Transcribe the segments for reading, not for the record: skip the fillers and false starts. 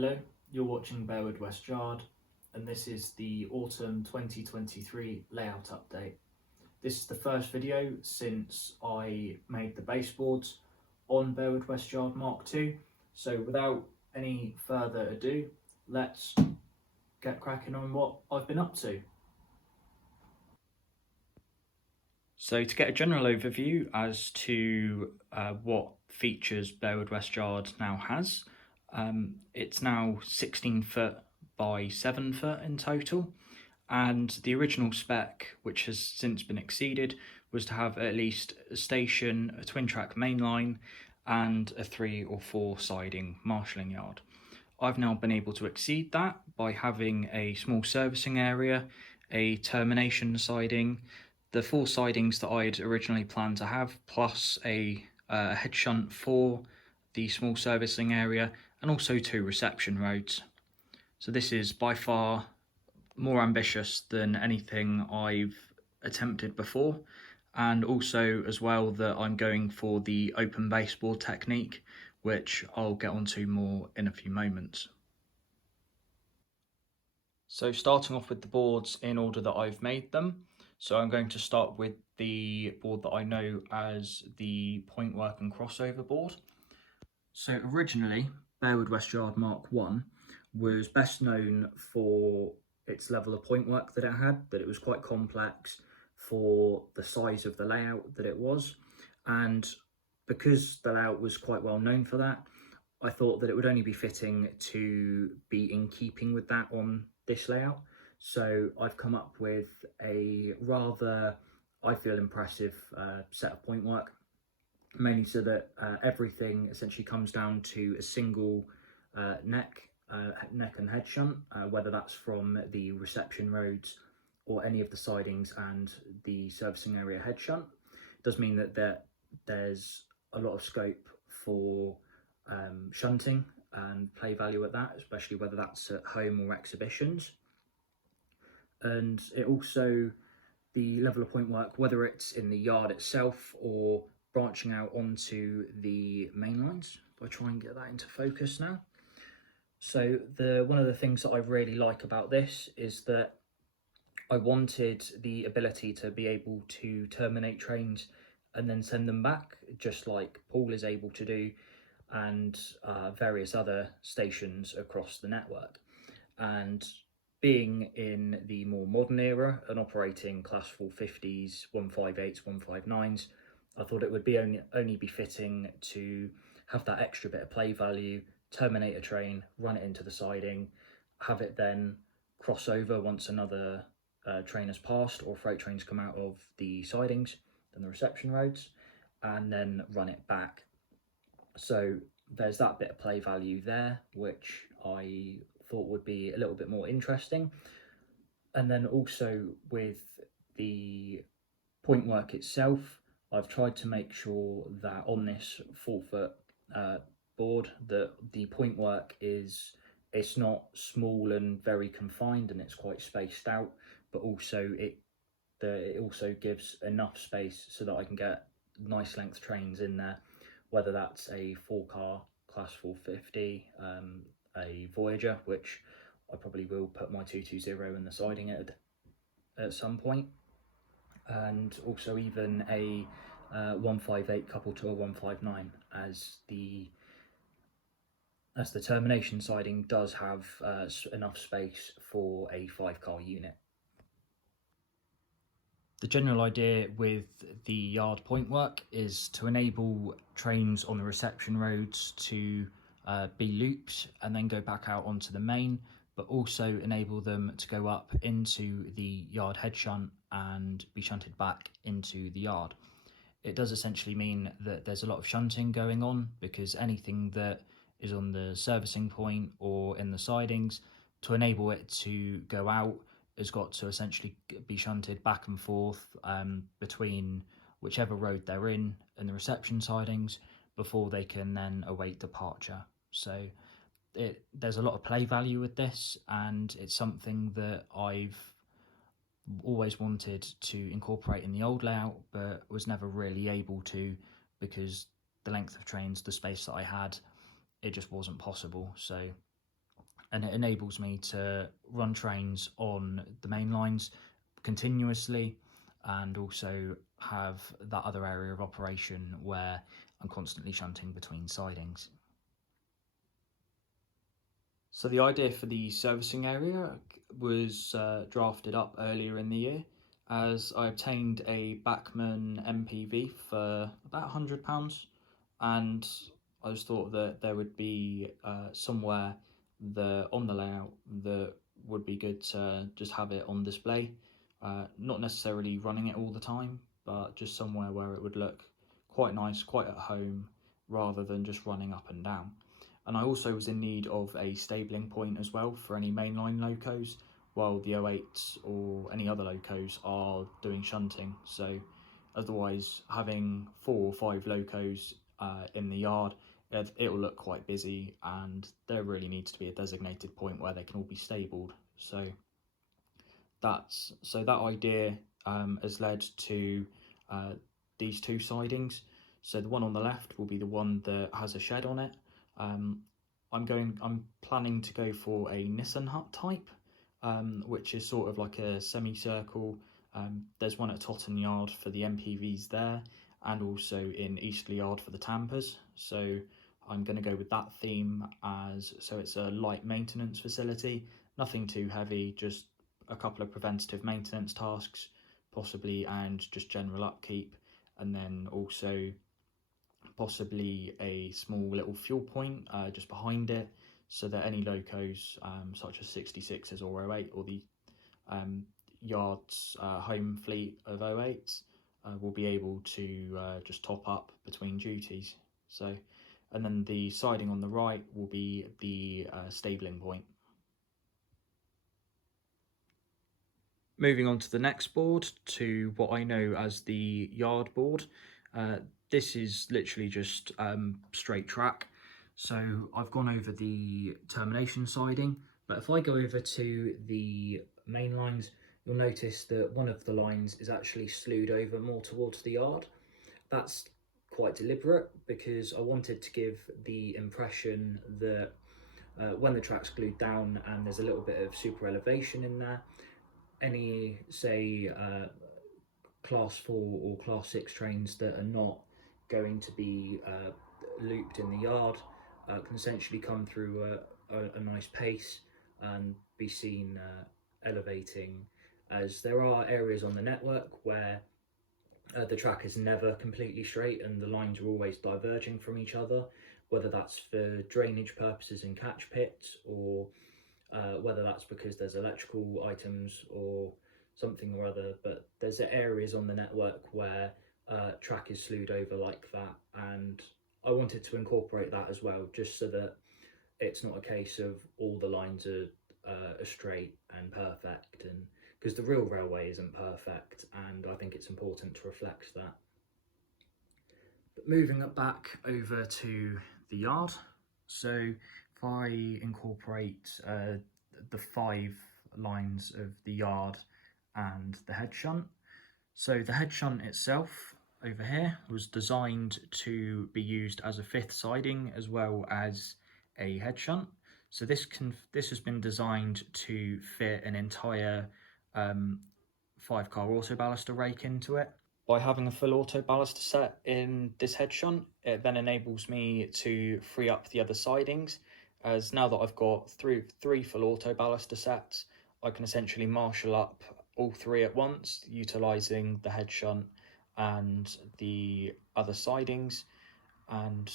Hello, you're watching Bearwood West Yard, and this is the Autumn 2023 layout update. This is the first video since I made the baseboards on Bearwood West Yard MkII, so without any further ado, let's get cracking on what I've been up to. So to get a general overview as to what features Bearwood West Yard now has, it's now 16 foot by 7 foot in total, and the original spec, which has since been exceeded, was to have at least a station, a twin track mainline, and a 3 or 4 siding marshalling yard. I've now been able to exceed that by having a small servicing area, a termination siding, the 4 sidings that I'd originally planned to have, plus a head shunt for the small servicing area, and also 2 reception roads. So this is by far more ambitious than anything I've attempted before, and also as well that I'm going for the open baseboard technique, which I'll get onto more in a few moments. So starting off with the boards in order that I've made them. So I'm going to start with the board that I know as the pointwork and crossover board. So originally, Bearwood West Yard MkI was best known for its level of pointwork that it had, that it was quite complex for the size of the layout that it was. And because the layout was quite well known for that, I thought that it would only be fitting to be in keeping with that on this layout. So I've come up with a rather, I feel, impressive set of pointwork, mainly so that everything essentially comes down to a single neck and head shunt, whether that's from the reception roads or any of the sidings and the servicing area head shunt. It does mean that there's a lot of scope for shunting and play value at that, especially whether that's at home or exhibitions. And it also, the level of pointwork, whether it's in the yard itself or branching out onto the main lines. If I try and get that into focus now. So one of the things that I really like about this is that I wanted the ability to be able to terminate trains and then send them back, just like Paul is able to do, and various other stations across the network. And being in the more modern era and operating class 450s, 158s, 159s, I thought it would be only be fitting to have that extra bit of play value, terminate a train, run it into the siding, have it then cross over once another train has passed or freight trains come out of the sidings and the reception roads, and then run it back. So there's that bit of play value there, which I thought would be a little bit more interesting. And then also with the pointwork itself, I've tried to make sure that on this 4 foot board that the pointwork it's not small and very confined and it's quite spaced out, but also it also gives enough space so that I can get nice length trains in there, whether that's a 4-car class 450, a Voyager, which I probably will put my 220 in the siding at some point, and also even a 158 coupled to a 159, as the termination siding does have enough space for a 5-car unit. The general idea with the yard pointwork is to enable trains on the reception roads to be looped and then go back out onto the main, but also enable them to go up into the yard head shunt and be shunted back into the yard. It does essentially mean that there's a lot of shunting going on, because anything that is on the servicing point or in the sidings, to enable it to go out, has got to essentially be shunted back and forth between whichever road they're in and the reception sidings before they can then await departure. So there's a lot of play value with this, and it's something that I've always wanted to incorporate in the old layout, but was never really able to, because the length of trains, the space that I had, it just wasn't possible. So and it enables me to run trains on the main lines continuously, and also have that other area of operation where I'm constantly shunting between sidings. So the idea for the servicing area was drafted up earlier in the year, as I obtained a Bachmann MPV for about £100, and I just thought that there would be somewhere on the layout that would be good to just have it on display, not necessarily running it all the time, but just somewhere where it would look quite nice, quite at home, rather than just running up and down. And I also was in need of a stabling point as well for any mainline locos, while the 08s or any other locos are doing shunting. So otherwise, having 4 or 5 locos in the yard, it will look quite busy, and there really needs to be a designated point where they can all be stabled. So that idea has led to these 2 sidings. So the one on the left will be the one that has a shed on it. I'm planning to go for a Nissan hut type, which is sort of like a semicircle. There's one at Totten Yard for the MPVs there, and also in Eastleigh Yard for the Tampers. So I'm going to go with that theme, so it's a light maintenance facility, nothing too heavy, just a couple of preventative maintenance tasks possibly, and just general upkeep, and then also possibly a small little fuel point just behind it, so that any locos such as 66s or 08 or the yard's home fleet of 08s will be able to just top up between duties. So, and then the siding on the right will be the stabling point. Moving on to the next board, to what I know as the yard board. This is literally just straight track. So I've gone over the termination siding, but if I go over to the main lines, you'll notice that one of the lines is actually slewed over more towards the yard. That's quite deliberate, because I wanted to give the impression that when the track's glued down and there's a little bit of super elevation in there, any, say, class 4 or class 6 trains that are not going to be looped in the yard can essentially come through a nice pace and be seen elevating, as there are areas on the network where the track is never completely straight and the lines are always diverging from each other, whether that's for drainage purposes in catch pits, or whether that's because there's electrical items or something or other. But there's areas on the network where track is slewed over like that, and I wanted to incorporate that as well, just so that it's not a case of all the lines are straight and perfect, and because the real railway isn't perfect, and I think it's important to reflect that. But moving it back over to the yard, so if I incorporate the 5 lines of the yard and the head shunt, so the head shunt itself over here was designed to be used as a 5th siding as well as a head shunt. So this has been designed to fit an entire 5-car auto baluster rake into it. By having a full auto baluster set in this head shunt, it then enables me to free up the other sidings, as now that I've got 3 full auto baluster sets, I can essentially marshal up all 3 at once, utilising the head shunt and the other sidings, and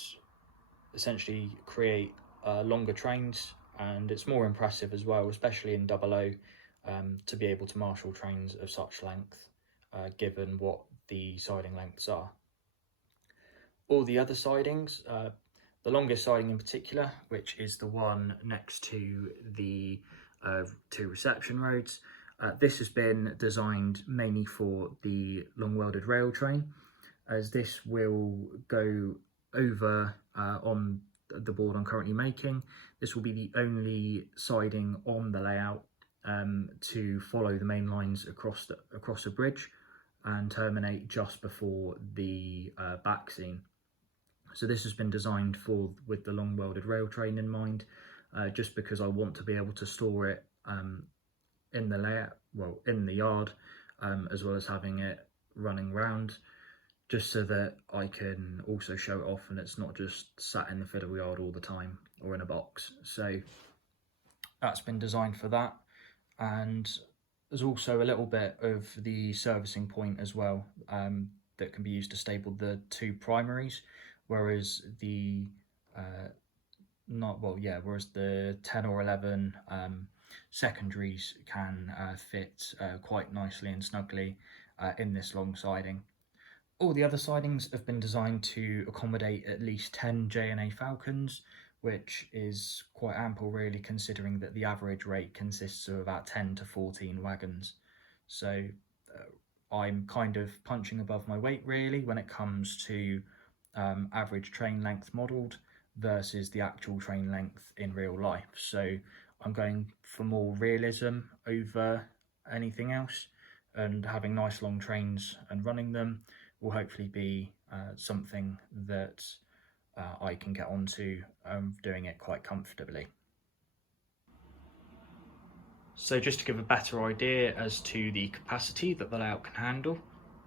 essentially create longer trains. And it's more impressive as well, especially in 00, to be able to marshal trains of such length, given what the siding lengths are. All the other sidings, the longest siding in particular, which is the one next to the 2 reception roads, this has been designed mainly for the long welded rail train, as this will go over on the board I'm currently making. This will be the only siding on the layout to follow the main lines across a bridge and terminate just before the back scene. So this has been designed with the long welded rail train in mind, just because I want to be able to store it in the layout, well, in the yard, as well as having it running round, just so that I can also show it off and it's not just sat in the fiddle yard all the time or in a box. So that's been designed for that. And there's also a little bit of the servicing point as well, that can be used to stable the two primaries, whereas the whereas the 10 or 11 secondaries can fit quite nicely and snugly in this long siding. All the other sidings have been designed to accommodate at least 10 JNA Falcons, which is quite ample really, considering that the average rate consists of about 10 to 14 wagons. So I'm kind of punching above my weight really when it comes to average train length modelled versus the actual train length in real life. So I'm going for more realism over anything else, and having nice long trains and running them will hopefully be something that I can get onto, doing it quite comfortably. So just to give a better idea as to the capacity that the layout can handle,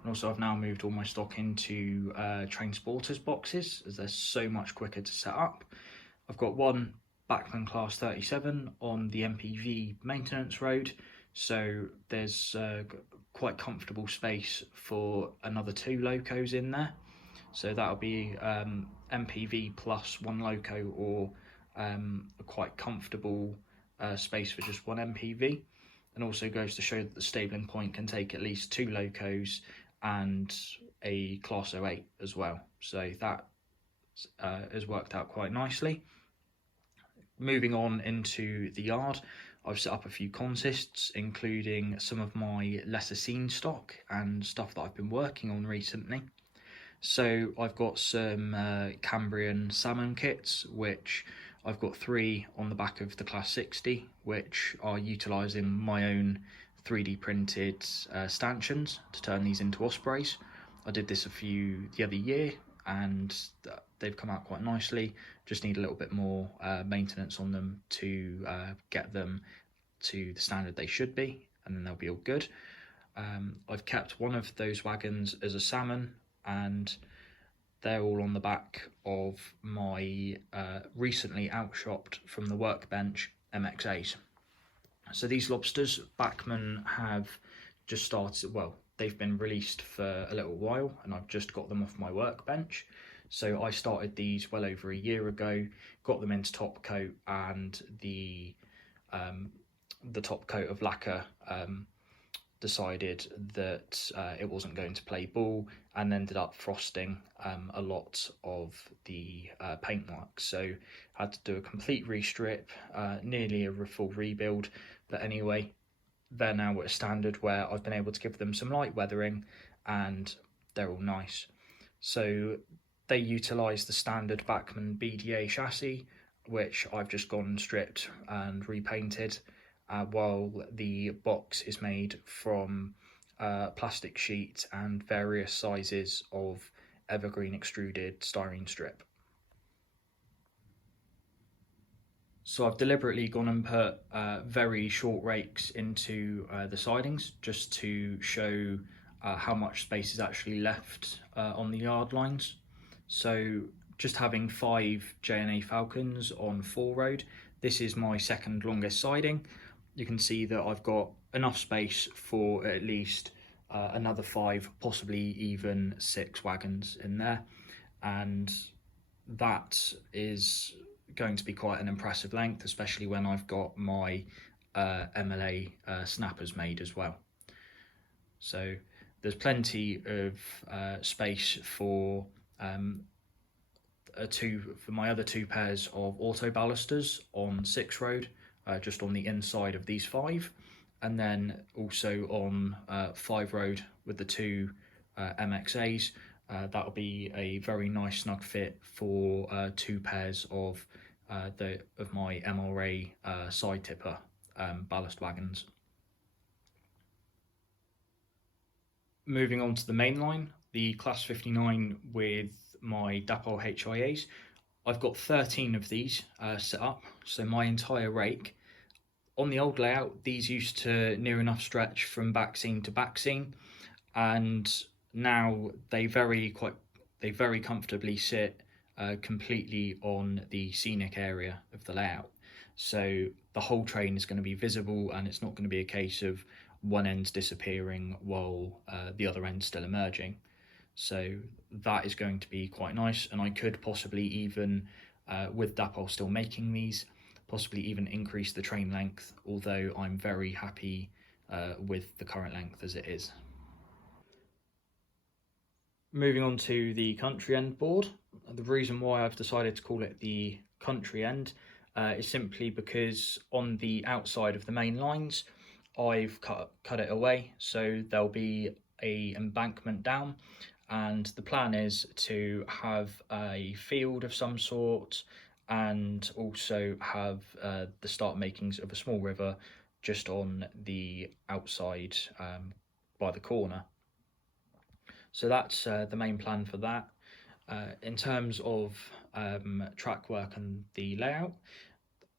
and also I've now moved all my stock into train sporters boxes, as they're so much quicker to set up. I've got one Bachmann Class 37 on the MPV maintenance road, so there's quite comfortable space for another 2 locos in there. So that'll be MPV plus 1 loco, or a quite comfortable space for just 1 MPV. And also goes to show that the stabling point can take at least 2 locos and a Class 08 as well. So that has worked out quite nicely. Moving on into the yard, I've set up a few consists, including some of my lesser seen stock and stuff that I've been working on recently. So I've got some Cambrian salmon kits, which I've got 3 on the back of the Class 60, which are utilising my own 3D printed stanchions to turn these into ospreys. I did this the other year, and they've come out quite nicely. Just need a little bit more maintenance on them to get them to the standard they should be, and then they'll be all good. I've kept one of those wagons as a salmon, and they're all on the back of my recently outshopped from the workbench MkIIs. So these lobsters, Bachmann have just started, well, they've been released for a little while, and I've just got them off my workbench. So I started these well over a year ago, got them into top coat, and the top coat of lacquer decided that it wasn't going to play ball, and ended up frosting a lot of the paintwork. So had to do a complete restrip, nearly a full rebuild. But anyway, they're now at a standard where I've been able to give them some light weathering, and they're all nice. So they utilise the standard Bachmann BDA chassis, which I've just gone and stripped and repainted, while the box is made from plastic sheet and various sizes of evergreen extruded styrene strip. So I've deliberately gone and put very short rakes into the sidings, just to show how much space is actually left on the yard lines. So just having 5 JNA Falcons on 4 road, this is my second longest siding. You can see that I've got enough space for at least another 5, possibly even 6 wagons in there, and that is going to be quite an impressive length, especially when I've got my MLA snappers made as well. So there's plenty of space for my other 2 pairs of auto ballasters on 6 road, just on the inside of these 5, and then also on 5 road with the 2 MXAs. That'll be a very nice snug fit for 2 pairs of my MRA side tipper ballast wagons. Moving on to the main line, the Class 59 with my Dapol HIAs, I've got 13 of these set up, so my entire rake. On the old layout, these used to near enough stretch from back scene to back scene, and now they very comfortably sit completely on the scenic area of the layout. So the whole train is going to be visible, and it's not going to be a case of one end disappearing while the other end's still emerging. So that is going to be quite nice, and I could possibly even, with Dapol still making these, possibly even increase the train length, although I'm very happy with the current length as it is. Moving on to the country end board, the reason why I've decided to call it the country end is simply because on the outside of the main lines, I've cut it away, so there'll be a embankment down, and the plan is to have a field of some sort and also have the start makings of a small river just on the outside by the corner. So that's the main plan for that. In terms of track work and the layout,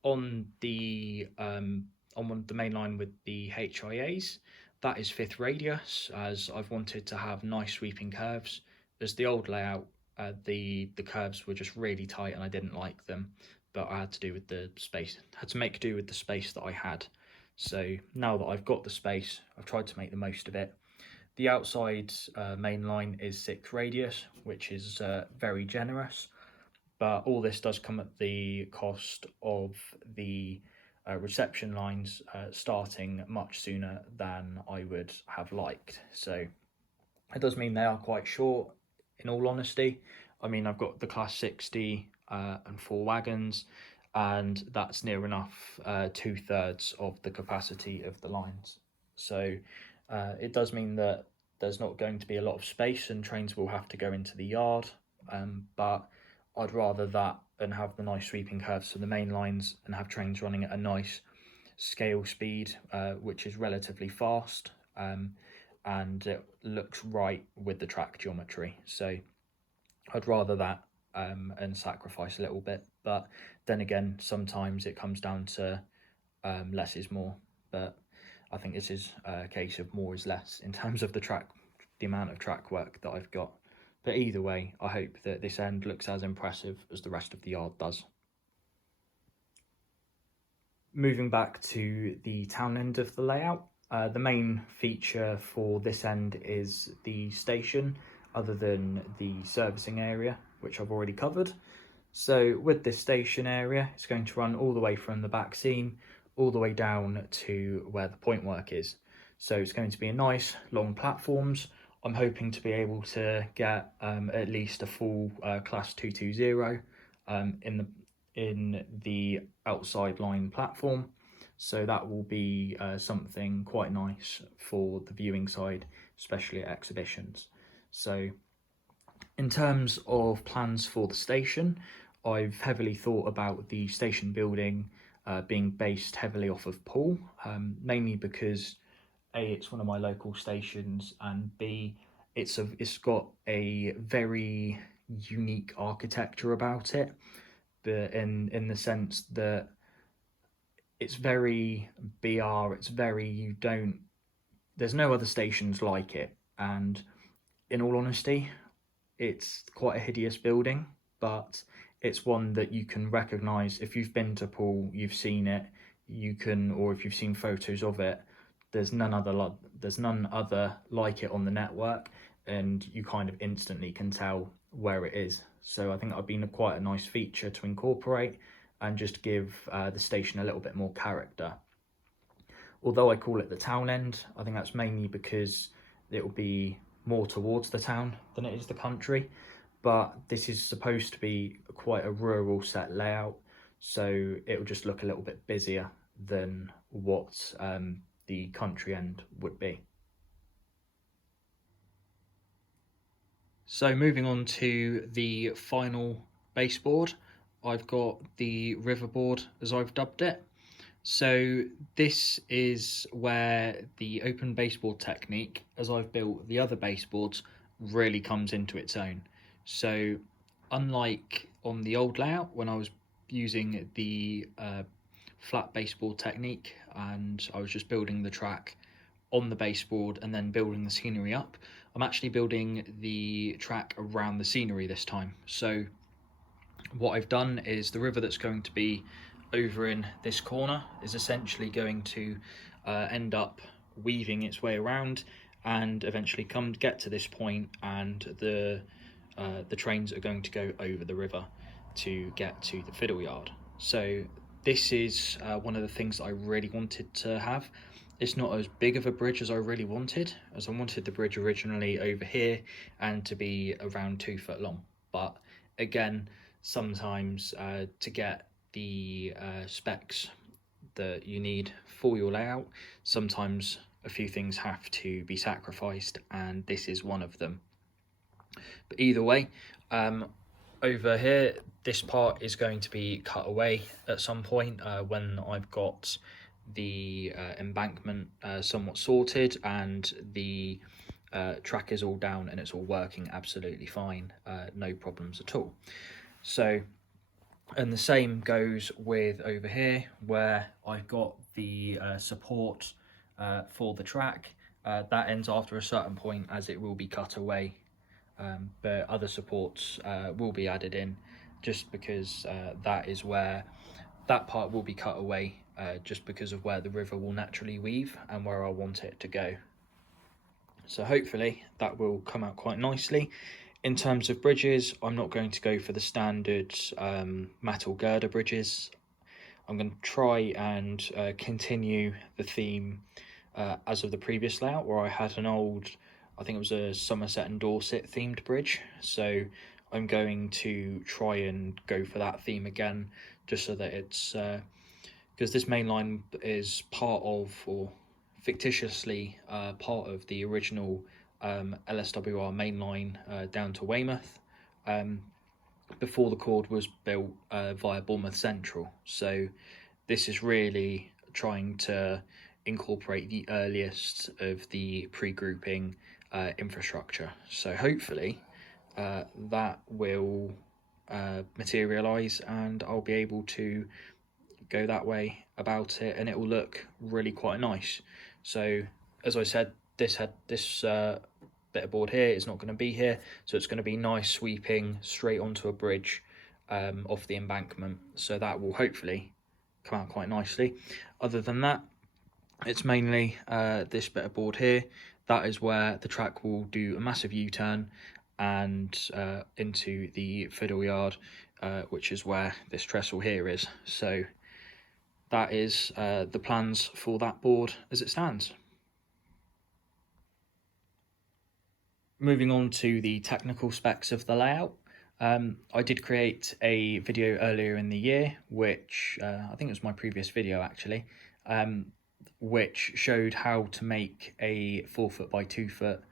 on the main line with the HIAs, that is 5th radius, as I've wanted to have nice sweeping curves. As the old layout, the curves were just really tight and I didn't like them, but I had to do with the space. Had to make do with the space that I had. So now that I've got the space, I've tried to make the most of it. The outside main line is 6th radius, which is very generous, but all this does come at the cost of the reception lines starting much sooner than I would have liked. So it does mean they are quite short, in all honesty. I mean, I've got the Class 60 and 4 wagons, and that's near enough 2/3 of the capacity of the lines. So it does mean that there's not going to be a lot of space and trains will have to go into the yard, but I'd rather that than have the nice sweeping curves for the main lines and have trains running at a nice scale speed, which is relatively fast, and it looks right with the track geometry. So I'd rather that and sacrifice a little bit, but then again, sometimes it comes down to less is more. But I think this is a case of more is less in terms of the amount of track work that I've got. But either way, I hope that this end looks as impressive as the rest of the yard does. Moving back to the town end of the layout, the main feature for this end is the station, other than the servicing area, which I've already covered. So with this station area, it's going to run all the way from the back scene all the way down to where the point work is. So it's going to be a nice long platforms. I'm hoping to be able to get at least a full class 220 in the outside line platform. So that will be something quite nice for the viewing side, especially at exhibitions. So in terms of plans for the station, I've heavily thought about the station building being based heavily off of Poole, mainly because A, it's one of my local stations, and B, it's got a very unique architecture about it, but in the sense that it's very BR, there's no other stations like it, and in all honesty, it's quite a hideous building, but it's one that you can recognise. If you've been to Poole, you've seen it, or if you've seen photos of it, there's none other like it on the network, and you kind of instantly can tell where it is. So I think that would be quite a nice feature to incorporate and just give the station a little bit more character. Although I call it the town end, I think that's mainly because it will be more towards the town than it is the country, but this is supposed to be quite a rural set layout, so it will just look a little bit busier than what the country end would be. So moving on to the final baseboard, I've got the riverboard, as I've dubbed it. So this is where the open baseboard technique, as I've built the other baseboards, really comes into its own. So unlike on the old layout when I was using the flat baseboard technique and I was just building the track on the baseboard and then building the scenery up, I'm actually building the track around the scenery this time. So what I've done is the river that's going to be over in this corner is essentially going to end up weaving its way around and eventually get to this point, and the trains are going to go over the river to get to the fiddle yard. So this is one of the things that I really wanted to have. It's not as big of a bridge as I really wanted, as I wanted the bridge originally over here and to be around 2 foot long. But again, sometimes to get the specs that you need for your layout, sometimes a few things have to be sacrificed, and this is one of them. But either way, over here, this part is going to be cut away at some point when I've got the embankment somewhat sorted and the track is all down and it's all working absolutely fine, no problems at all. So, and the same goes with over here where I've got the support for the track. That ends after a certain point as it will be cut away, but other supports will be added in just because that is where that part will be cut away just because of where the river will naturally weave and where I want it to go. So hopefully that will come out quite nicely. In terms of bridges, I'm not going to go for the standard mattle girder bridges. I'm going to try and continue the theme as of the previous layout, where I had an old, I think it was a Somerset and Dorset themed bridge. So I'm going to try and go for that theme again, just so that it's, because this main line is part of, or fictitiously part of the original LSWR main line down to Weymouth before the chord was built via Bournemouth Central. So this is really trying to incorporate the earliest of the pre-grouping infrastructure. So hopefully that will materialise and I'll be able to go that way about it and it will look really quite nice. So as I said, this bit of board here is not going to be here, so it's going to be nice sweeping straight onto a bridge off the embankment, so that will hopefully come out quite nicely. Other than that, it's mainly this bit of board here. That is where the track will do a massive U-turn and into the fiddle yard, which is where this trestle here is. So that is the plans for that board as it stands. Moving on to the technical specs of the layout, I did create a video earlier in the year, which I think it was my previous video actually, which showed how to make a 4 foot by 2 foot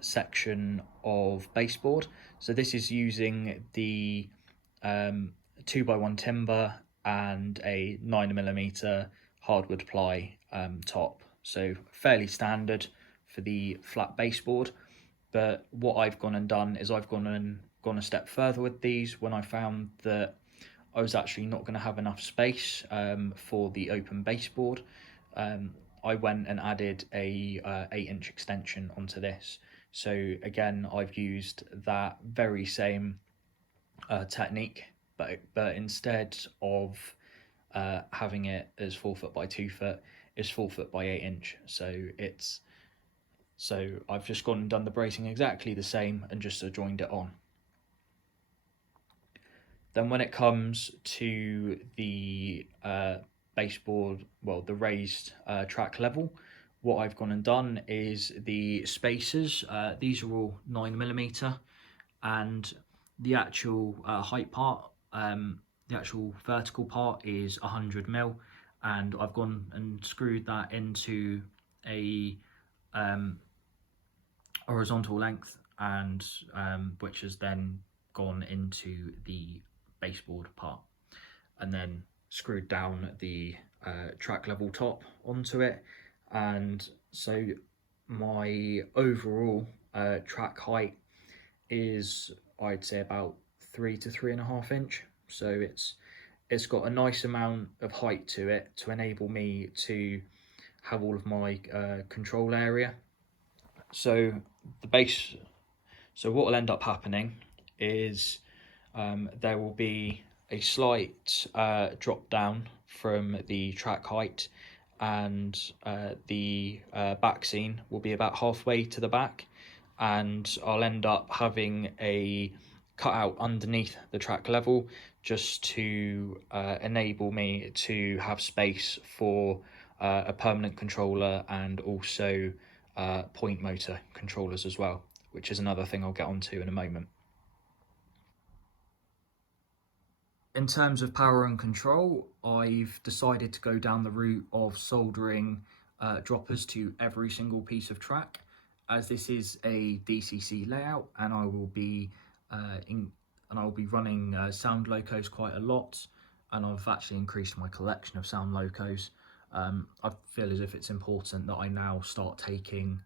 section of baseboard. So this is using the 2x1 timber and a 9mm hardwood ply top. So fairly standard for the flat baseboard. But what I've gone and done is I've gone a step further with these when I found that I was actually not going to have enough space for the open baseboard. I went and added a 8-inch extension onto this. So again, I've used that very same technique, but instead of having it as 4 foot by 2 foot, it's 4 foot by 8 inch. So I've just gone and done the bracing exactly the same and just joined it on. Then when it comes to the baseboard, well, the raised track level, what I've gone and done is the spacers. These are all 9mm, and the actual height part, the actual vertical part is 100mm, and I've gone and screwed that into a horizontal length, and which has then gone into the baseboard part, and then screwed down the track level top onto it. And so my overall track height is, I'd say, about 3 to 3.5 inch. So it's got a nice amount of height to it to enable me to have all of my control area. So the base, so what will end up happening is there will be a slight drop down from the track height, and the back scene will be about halfway to the back, and I'll end up having a cutout underneath the track level just to enable me to have space for a permanent controller and also point motor controllers as well, which is another thing I'll get onto in a moment. In terms of power and control, I've decided to go down the route of soldering droppers to every single piece of track, as this is a DCC layout, and I will be running sound locos quite a lot, and I've actually increased my collection of sound locos. I feel as if it's important that I now start taking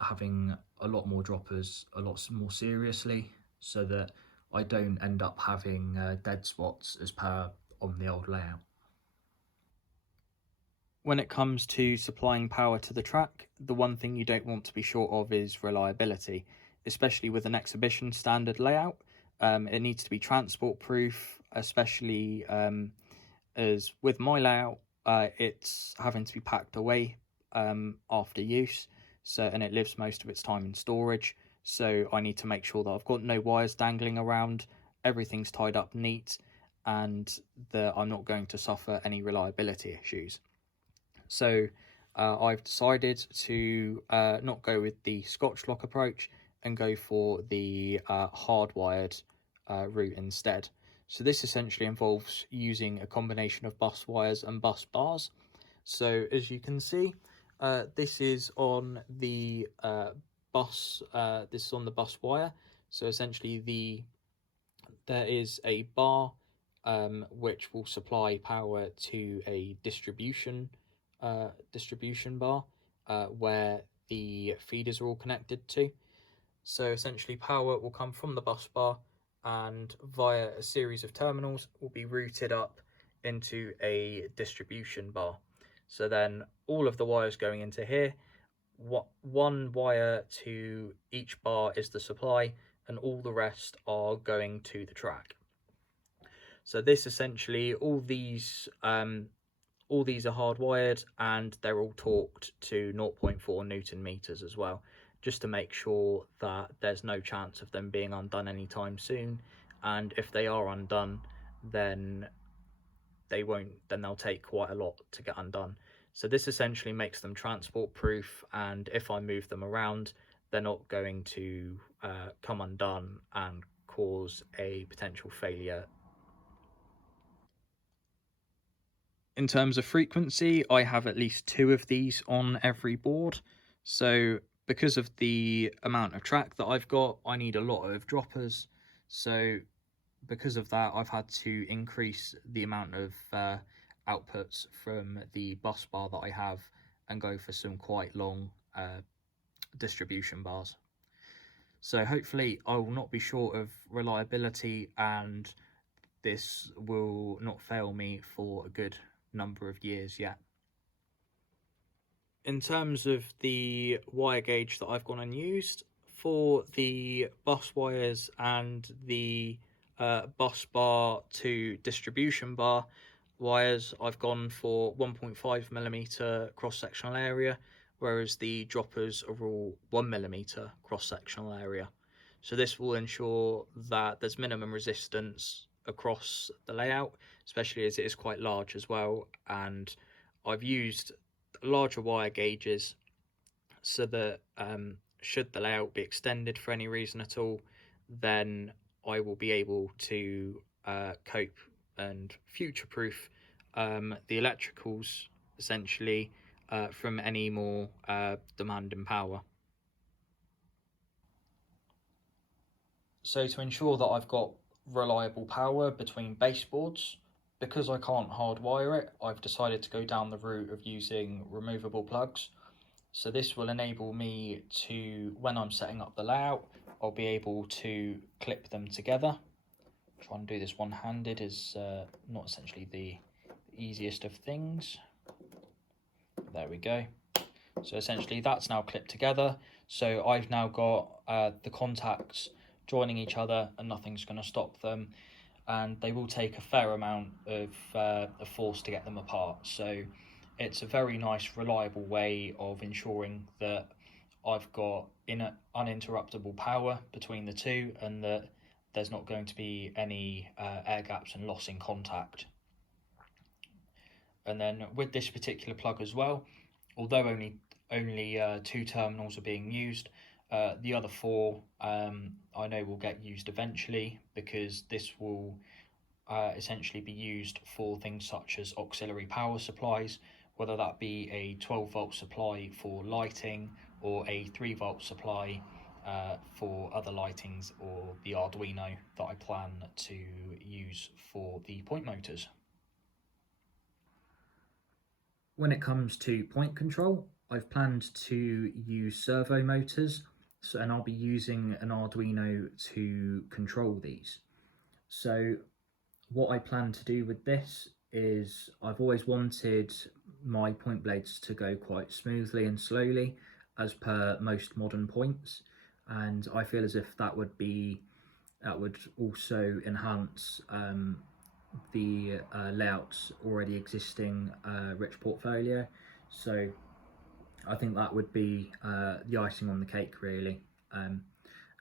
having a lot more droppers a lot more seriously, so that I don't end up having dead spots as per on the old layout. When it comes to supplying power to the track, the one thing you don't want to be short of is reliability, especially with an exhibition standard layout. It needs to be transport proof, especially as with my layout, it's having to be packed away after use, and it lives most of its time in storage. So I need to make sure that I've got no wires dangling around, everything's tied up neat, and that I'm not going to suffer any reliability issues. So I've decided to not go with the Scotch lock approach and go for the hardwired route instead. So this essentially involves using a combination of bus wires and bus bars. So as you can see, this is on the bus. This is on the bus wire. So essentially, there is a bar which will supply power to a distribution bar where the feeders are all connected to. So essentially, power will come from the bus bar and via a series of terminals will be routed up into a distribution bar. So then all of the wires going into here, one wire to each bar is the supply, and all the rest are going to the track. So this essentially, all these are hardwired, and they're all torqued to 0.4 Newton meters as well, just to make sure that there's no chance of them being undone anytime soon. And if they are undone, then they'll take quite a lot to get undone. So this essentially makes them transport proof, and if I move them around, they're not going to come undone and cause a potential failure. In terms of frequency, I have at least 2 of these on every board. So because of the amount of track that I've got, I need a lot of droppers. So because of that, I've had to increase the amount of outputs from the bus bar that I have and go for some quite long distribution bars. So hopefully I will not be short of reliability, and this will not fail me for a good number of years yet. In terms of the wire gauge that I've gone and used for the bus wires and the bus bar to distribution bar wires, I've gone for 1.5mm cross-sectional area, whereas the droppers are all 1mm cross-sectional area. So this will ensure that there's minimum resistance across the layout, especially as it is quite large as well, and I've used larger wire gauges so that should the layout be extended for any reason at all, then I will be able to cope and future-proof the electricals essentially from any more demand in power. So to ensure that I've got reliable power between baseboards, because I can't hardwire it, I've decided to go down the route of using removable plugs. So this will enable me to, when I'm setting up the layout, I'll be able to clip them together. Trying to do this one-handed is not essentially the easiest of things. There we go. So essentially that's now clipped together. So I've now got the contacts joining each other and nothing's going to stop them. And they will take a fair amount of force to get them apart. So it's a very nice, reliable way of ensuring that I've got uninterruptible power between the two and that there's not going to be any air gaps and loss in contact. And then with this particular plug as well, although only 2 terminals are being used, the other 4 I know will get used eventually, because this will essentially be used for things such as auxiliary power supplies, whether that be a 12-volt supply for lighting or a 3-volt supply for other lightings, or the Arduino that I plan to use for the point motors. When it comes to point control, I've planned to use servo motors, and I'll be using an Arduino to control these. So what I plan to do with this is, I've always wanted my point blades to go quite smoothly and slowly, as per most modern points, and I feel as if that would also enhance the layout's already existing rich portfolio. So I think that would be the icing on the cake, really. And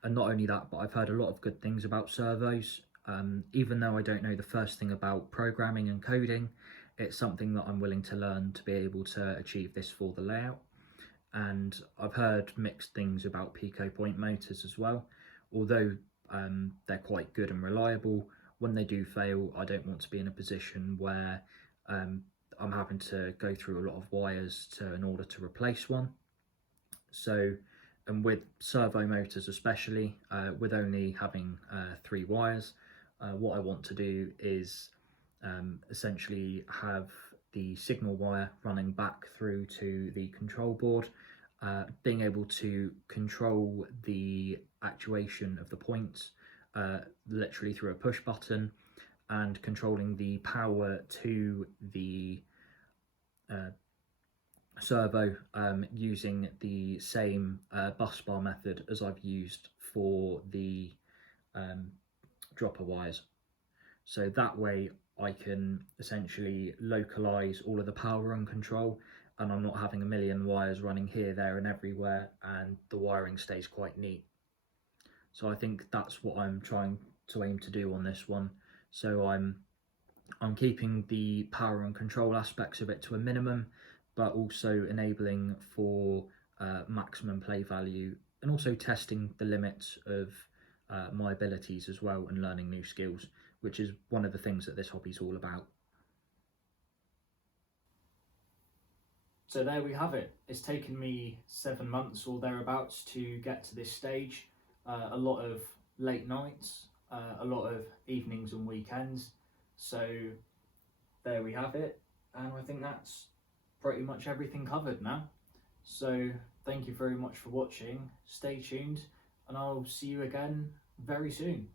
not only that, but I've heard a lot of good things about servos. Even though I don't know the first thing about programming and coding, it's something that I'm willing to learn to be able to achieve this for the layout. And I've heard mixed things about Pico point motors as well. Although they're quite good and reliable, when they do fail, I don't want to be in a position where I'm having to go through a lot of wires in order to replace one. So, and with servo motors especially, with only having 3 wires, what I want to do is essentially have the signal wire running back through to the control board, being able to control the actuation of the points literally through a push button, and controlling the power to the servo using the same bus bar method as I've used for the dropper wires. So that way I can essentially localize all of the power and control, and I'm not having a million wires running here, there and everywhere, and the wiring stays quite neat. So I think that's what I'm trying to aim to do on this one. So I'm keeping the power and control aspects of it to a minimum, but also enabling for maximum play value, and also testing the limits of my abilities as well, and learning new skills, which is one of the things that this hobby's all about. So there we have it. It's taken me 7 months or thereabouts to get to this stage. A lot of late nights, a lot of evenings and weekends. So there we have it, and I think that's pretty much everything covered now. So thank you very much for watching, stay tuned, and I'll see you again very soon.